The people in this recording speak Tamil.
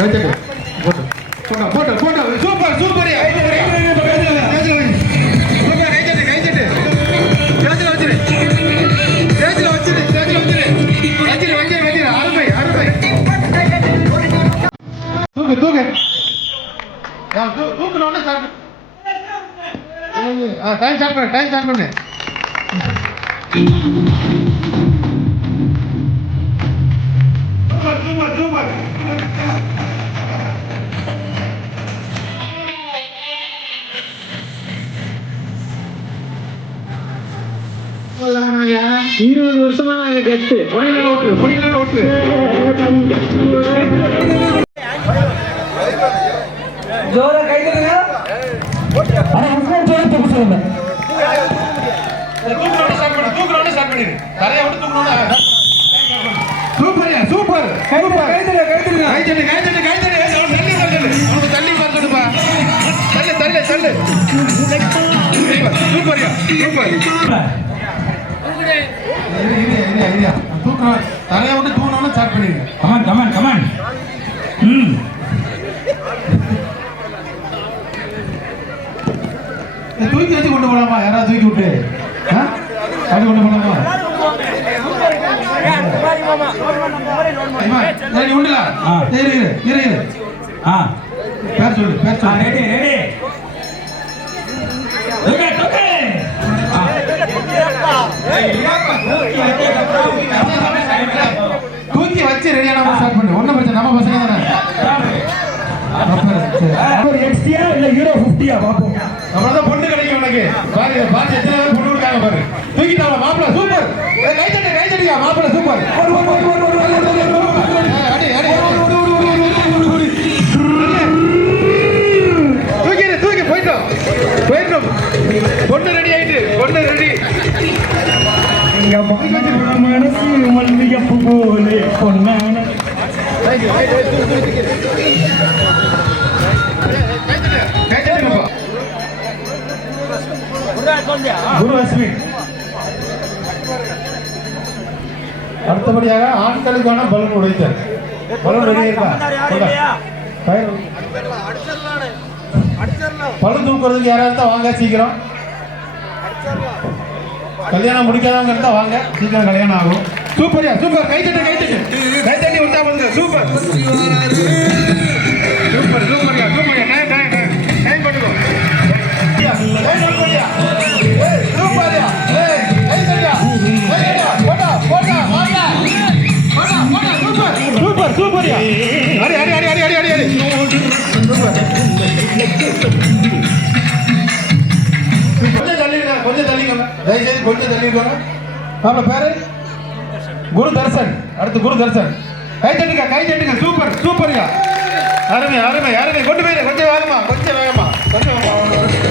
கை தட்டு போட்டு photo photo photo super super கை தட்டு சூப்பர் கை தூக்குனோட ஸ்டார்ட் பண்ணிடு. தலைய விட்டு தூக்குனோட சூப்பர்யா சூப்பர். சூப்பர். கை தட்டுங்க கை தட்டுங்க. கை தட்டு கை தட்டு கை தட்டு. ஏய், அவன் தள்ளி வர சொல்லு அவனுக்கு தள்ளி வர சொல்லுப்பா தள்ளு தள்ளு தள்ளு. சூப்பர் சூப்பர்யா. சூப்பர். தூக்குனோட தலைய விட்டு தூக்குனோட ஸ்டார்ட் பண்ணிடு come on come on come on ம் தூக்கி வச்சு கொண்டு போலாமா? யாராவது தூக்கி விட்டு? அப்படி கொண்டு போலாமா? நீ உண்டுல. இரு இரு இரு. ஆ. பேர் சொல்லு பேர் சொல்லு. ரெடி ரெடி தூக்கி வச்சு ரெடியான ஸ்டார்ட் பண்ணு. ஒன்றும் பிரச்சனை நம்ம பசங்க தானே? எக்ஸ்டியா இல்ல ஹீரோ 50யா பாப்போம். அவ்வளவுதான் பொண்ணு கிடைக்கும் உனக்கு. பாரு பாரு எத்தனை பொண்ணு கொடுக்காங்க பாரு. மகன் மனசு மல்லிகைப்பூ போலே பொன்னான குரு அடுத்தபடியாக ஆண்களுக்கான பலன் உடைத்தல். பலன் ரெடி இருக்கா? தூக்குறதுக்கு யாராவது வாங்க சீக்கிரம். கல்யாணம் முடிக்காதவங்க இருந்தா வாங்க. சீக்கிரம் கல்யாணம் ஆகும். சூப்பர்யா சூப்பர் கை தட்டு கை தட்டு. கை தட்டி விட்டா வந்து சூப்பர் சூப்பர் சூப்பர்யா தள்ளிக்கோங்க. தயவுசெய்து கொஞ்சம் தள்ளிருக்கோங்க ஆமா பேரு? குரு தர்சன். அடுத்து குரு தர்சன். கை தட்டுங்க கை தட்டுங்க. சூப்பர் சூப்பர்யா அருமை அருமை அருமை. கொண்டு போயிரு கொஞ்சம் வேகமா கொஞ்சம் வேகமா கொஞ்சம் வேகமா.